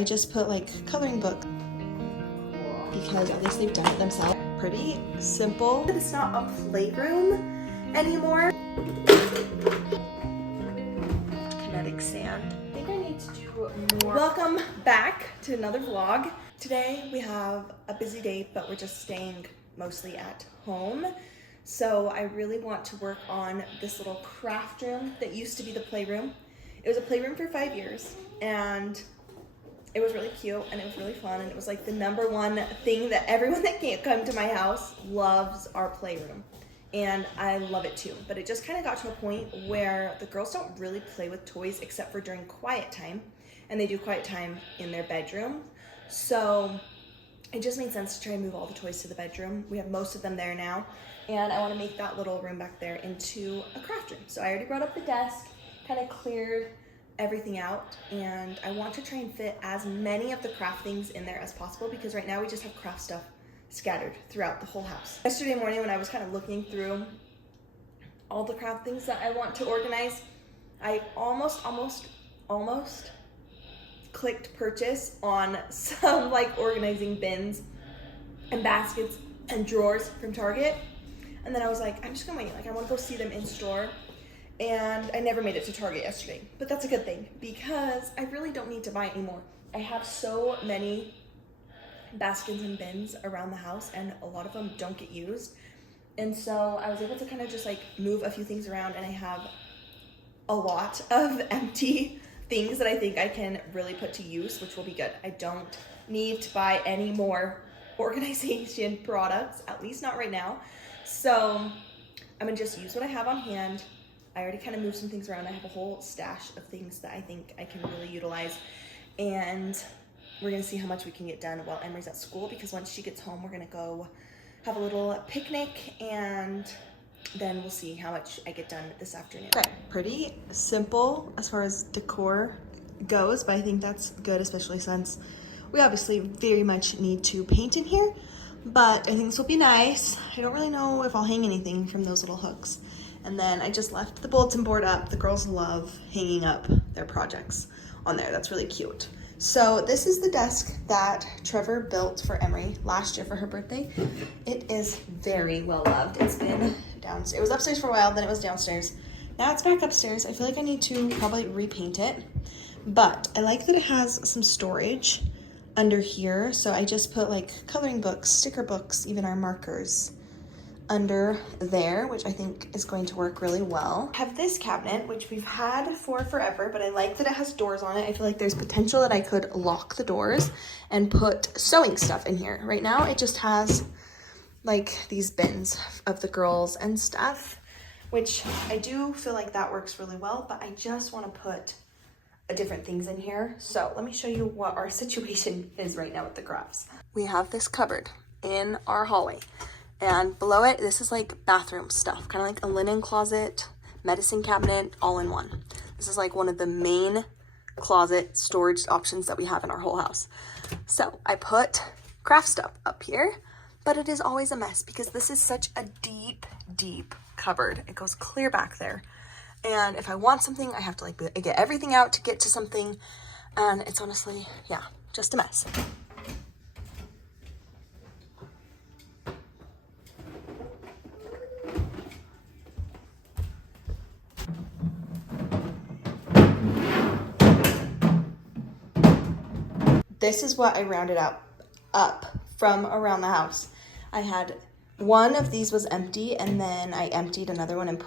I just put like coloring book because at least they've done it themselves. Pretty simple. It's not a playroom anymore. Kinetic sand. I think I need to do more. Welcome back to another vlog. Today we have a busy day, but we're just staying mostly at home. So I really want to work on this little craft room that used to be the playroom. It was a playroom for 5 years and it was really cute and it was really fun, and it was like the #1 thing that everyone that can't come to my house loves, our playroom. And I love it too, but it just kind of got to a point where the girls don't really play with toys except for during quiet time, and they do quiet time in their bedroom. So it just made sense to try and move all the toys to the bedroom. We have most of them there now, and I want to make that little room back there into a craft room. So I already brought up the desk, kind of cleared everything out, and I want to try and fit as many of the craft things in there as possible, because right now we just have craft stuff scattered throughout the whole house. Yesterday morning when I was kind of looking through all the craft things that I want to organize, I almost clicked purchase on some like organizing bins and baskets and drawers from Target, and then I was like, I'm just gonna wait, like I want to go see them in store. And I never made it to Target yesterday, but that's a good thing because I really don't need to buy anymore. I have so many baskets and bins around the house and a lot of them don't get used. And so I was able to kind of just like move a few things around, and I have a lot of empty things that I think I can really put to use, which will be good. I don't need to buy any more organization products, at least not right now. So I'm gonna just use what I have on hand. I already kind of moved some things around. I have a whole stash of things that I think I can really utilize, and we're gonna see how much we can get done while Emery's at school, because once she gets home, we're gonna go have a little picnic, and then we'll see how much I get done this afternoon. Okay, pretty simple as far as decor goes, but I think that's good, especially since we obviously very much need to paint in here, but I think this will be nice. I don't really know if I'll hang anything from those little hooks. And then I just left the bulletin board up. The girls love hanging up their projects on there. That's really cute. So this is the desk that Trevor built for Emery last year for her birthday. It is very well loved. It's been downstairs. It was upstairs for a while, then it was downstairs. Now it's back upstairs. I feel like I need to probably repaint it, but I like that it has some storage under here. So I just put like coloring books, sticker books, even our markers under there, which I think is going to work really well. I have this cabinet, which we've had for forever, but I like that it has doors on it. I feel like there's potential that I could lock the doors and put sewing stuff in here. Right now, it just has like these bins of the girls and stuff, which I do feel like that works really well, but I just want to put different things in here. So let me show you what our situation is right now with the crafts. We have this cupboard in our hallway, and below it, this is like bathroom stuff, kind of like a linen closet, medicine cabinet, all in one. This is like one of the main closet storage options that we have in our whole house. So I put craft stuff up here, but it is always a mess because this is such a deep, deep cupboard. It goes clear back there. And if I want something, I have to like get everything out to get to something. And it's honestly, yeah, just a mess. This is what I rounded up from around the house. I had one of these was empty, and then I emptied another one and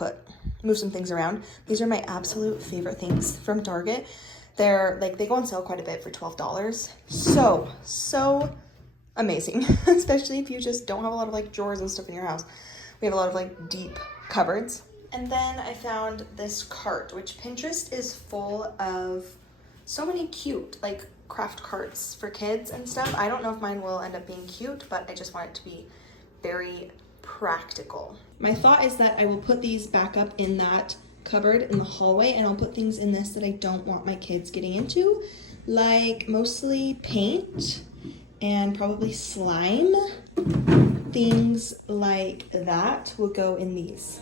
moved some things around. These are my absolute favorite things from Target. They're like, they go on sale quite a bit for $12. So amazing, especially if you just don't have a lot of like drawers and stuff in your house. We have a lot of like deep cupboards. And then I found this cart, which Pinterest is full of so many cute like craft carts for kids and stuff. I don't know if mine will end up being cute, but I just want it to be very practical. My thought is that I will put these back up in that cupboard in the hallway, and I'll put things in this that I don't want my kids getting into, like mostly paint and probably slime. Things like that will go in these.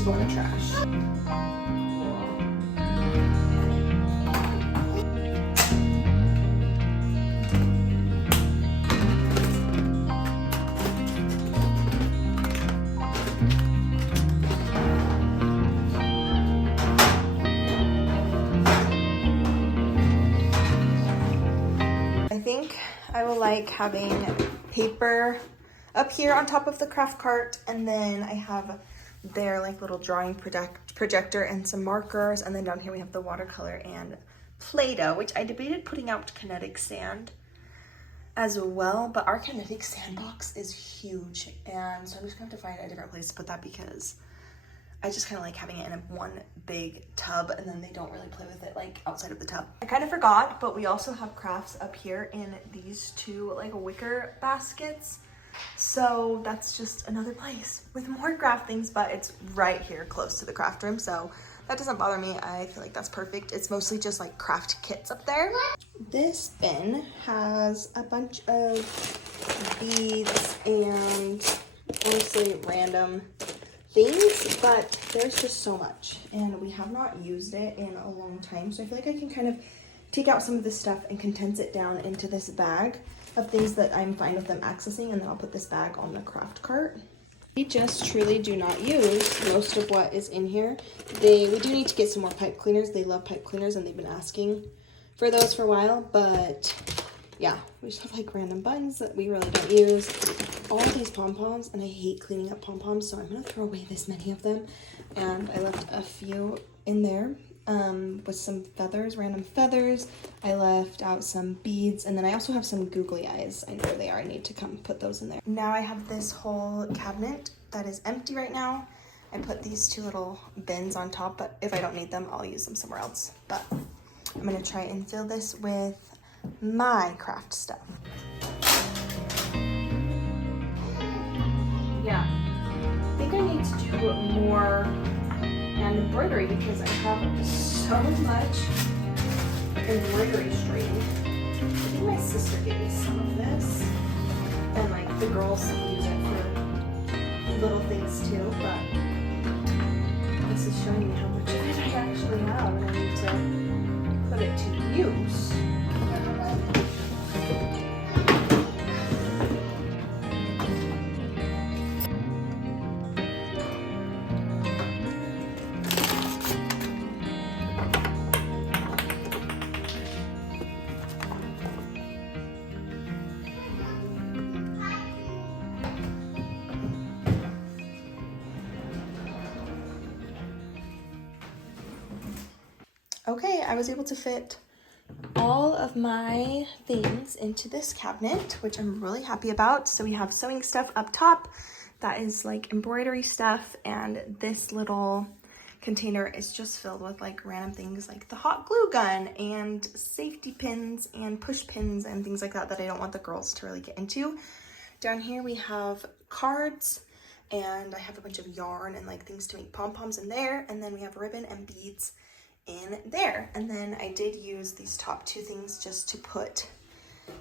to go in the trash. I think I will like having paper up here on top of the craft cart, and then I have their like little drawing projector and some markers, and then down here we have the watercolor and Play-Doh, which I debated putting out kinetic sand as well, but our kinetic sandbox is huge, and so I'm just gonna have to find a different place to put that because I just kind of like having it in one big tub, and then they don't really play with it like outside of the tub. I kind of forgot, but we also have crafts up here in these two like wicker baskets. So that's just another place with more craft things, but it's right here close to the craft room. So that doesn't bother me. I feel like that's perfect. It's mostly just like craft kits up there. This bin has a bunch of beads and honestly random things, but there's just so much, and we have not used it in a long time, so I feel like I can kind of take out some of this stuff and condense it down into this bag of things that I'm fine with them accessing, and then I'll put this bag on the craft cart. We just truly do not use most of what is in here. We do need to get some more pipe cleaners. They love pipe cleaners, and they've been asking for those for a while, but yeah, we just have like random buttons that we really don't use. All of these pom-poms, and I hate cleaning up pom-poms, so I'm gonna throw away this many of them. And I left a few in there with some feathers, random feathers. I left out some beads, and then I also have some googly eyes. I know where they are. I need to come put those in there. Now I have this whole cabinet that is empty right now. I put these two little bins on top, but if I don't need them, I'll use them somewhere else. But I'm gonna try and fill this with my craft stuff. Yeah, I think I need to do more and embroidery because I have so much embroidery string. I think my sister gave me some of this, and like the girls use it for little things too, but this is showing me how much of it I actually have, and I need to put it to use. Okay, I was able to fit all of my things into this cabinet, which I'm really happy about. So we have sewing stuff up top that is like embroidery stuff, and this little container is just filled with like random things like the hot glue gun and safety pins and push pins and things like that that I don't want the girls to really get into. Down here we have cards, and I have a bunch of yarn and like things to make pom-poms in there, and then we have ribbon and beads in there. And then I did use these top two things just to put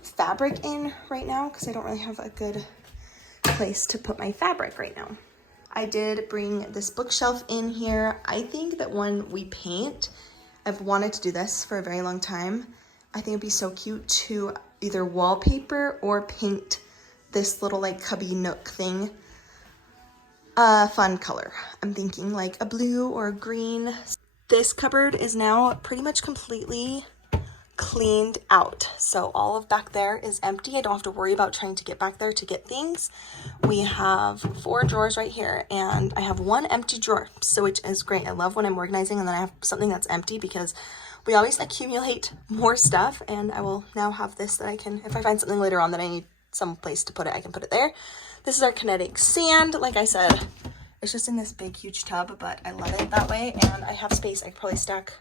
fabric in right now because I don't really have a good place to put my fabric right now. I did bring this bookshelf in here. I think that when we paint, I've wanted to do this for a very long time. I think it'd be so cute to either wallpaper or paint this little like cubby nook thing a fun color. I'm thinking like a blue or a green. This cupboard is now pretty much completely cleaned out. So all of back there is empty. I don't have to worry about trying to get back there to get things. We have 4 drawers right here, and I have 1 empty drawer, so which is great. I love when I'm organizing and then I have something that's empty because we always accumulate more stuff, and I will now have this that I can, if I find something later on that I need some place to put it, I can put it there. This is our kinetic sand. Like I said, it's just in this big, huge tub, but I love it that way, and I have space. I could probably stack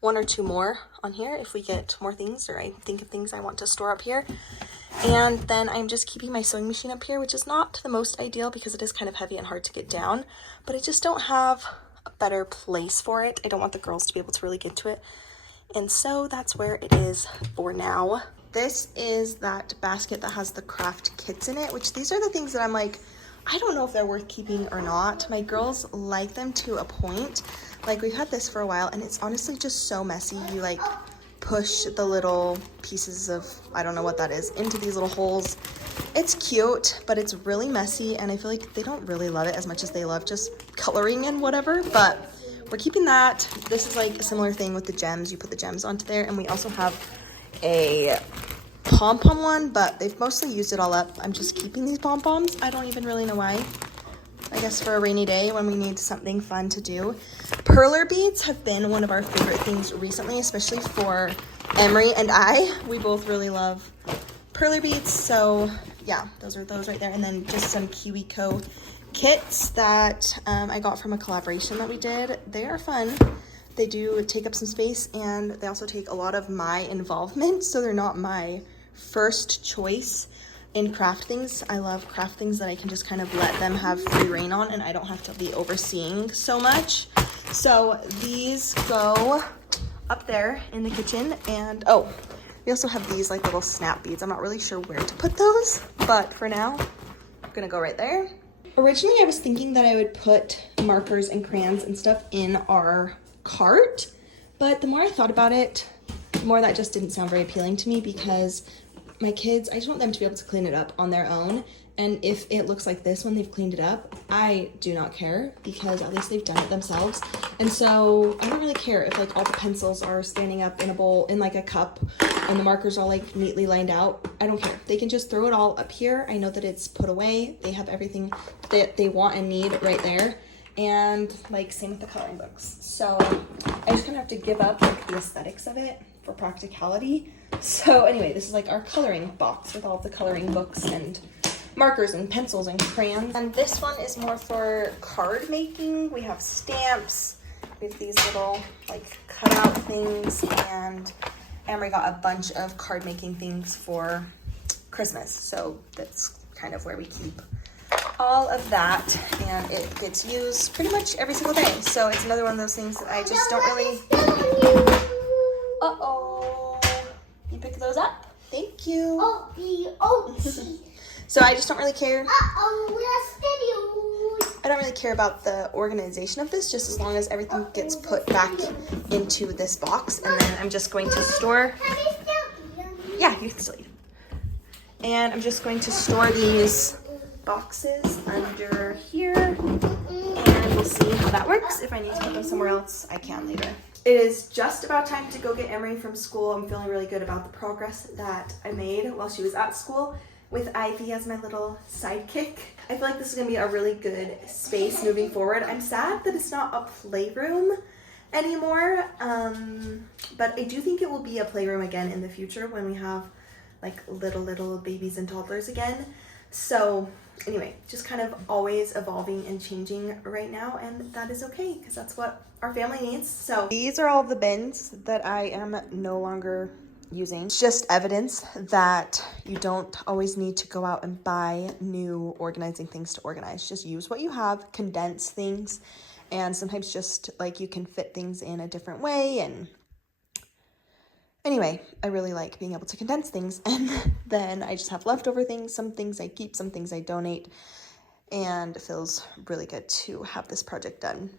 1 or 2 more on here if we get more things, or I think of things I want to store up here. And then I'm just keeping my sewing machine up here, which is not the most ideal because it is kind of heavy and hard to get down, but I just don't have a better place for it. I don't want the girls to be able to really get to it, and so that's where it is for now. This is that basket that has the craft kits in it, which these are the things that I'm like, I don't know if they're worth keeping or not. My girls like them to a point. Like, we've had this for a while, and it's honestly just so messy. You, like, push the little pieces of, I don't know what that is, into these little holes. It's cute, but it's really messy, and I feel like they don't really love it as much as they love just coloring and whatever, but we're keeping that. This is like a similar thing with the gems. You put the gems onto there, and we also have a pom-pom one, but they've mostly used it all up. I'm just keeping these pom-poms. I don't even really know why. I guess for a rainy day when we need something fun to do. Perler beads have been one of our favorite things recently, especially for Emery and I. We both really love perler beads, so yeah, those are those right there. And then just some KiwiCo kits that I got from a collaboration that we did. They are fun. They do take up some space, and they also take a lot of my involvement, so they're not my first choice in craft things. I love craft things that I can just kind of let them have free reign on, and I don't have to be overseeing so much. So these go up there in the kitchen, and oh, we also have these like little snap beads. I'm not really sure where to put those, but for now, I'm gonna go right there. Originally, I was thinking that I would put markers and crayons and stuff in our cart, but the more I thought about it, the more that just didn't sound very appealing to me, because my kids, I just want them to be able to clean it up on their own. And if it looks like this when they've cleaned it up, I do not care, because at least they've done it themselves. And so I don't really care if like all the pencils are standing up in a bowl, in like a cup, and the markers are like neatly lined out. I don't care. They can just throw it all up here. I know that it's put away. They have everything that they want and need right there. And like same with the coloring books. So I just kind of have to give up like the aesthetics of it for practicality. So anyway, this is like our coloring box with all of the coloring books and markers and pencils and crayons. And this one is more for card making. We have stamps. We have these little like cutout things, and Emery got a bunch of card making things for Christmas. So that's kind of where we keep all of that, and it gets used pretty much every single day. So it's another one of those things that I just don't really... Uh-oh. You pick those up? Thank you. So I just don't really care. I don't really care about the organization of this, just as long as everything gets put back into this box. And then I'm just going to store... Yeah, you can still leave. And I'm just going to store these boxes under here, and we'll see how that works. If I need to put them somewhere else, I can later. It is just about time to go get Emery from school. I'm feeling really good about the progress that I made while she was at school with Ivy as my little sidekick. I feel like this is gonna be a really good space moving forward. I'm sad that it's not a playroom anymore, but I do think it will be a playroom again in the future when we have like little babies and toddlers again. So anyway, just kind of always evolving and changing right now, and that is okay, because that's what our family needs. So these are all the bins that I am no longer using. It's just evidence that you don't always need to go out and buy new organizing things to organize. Just use what you have, condense things, and sometimes just like you can fit things in a different way. And anyway, I really like being able to condense things, and then I just have leftover things. Some things I keep, some things I donate, and it feels really good to have this project done.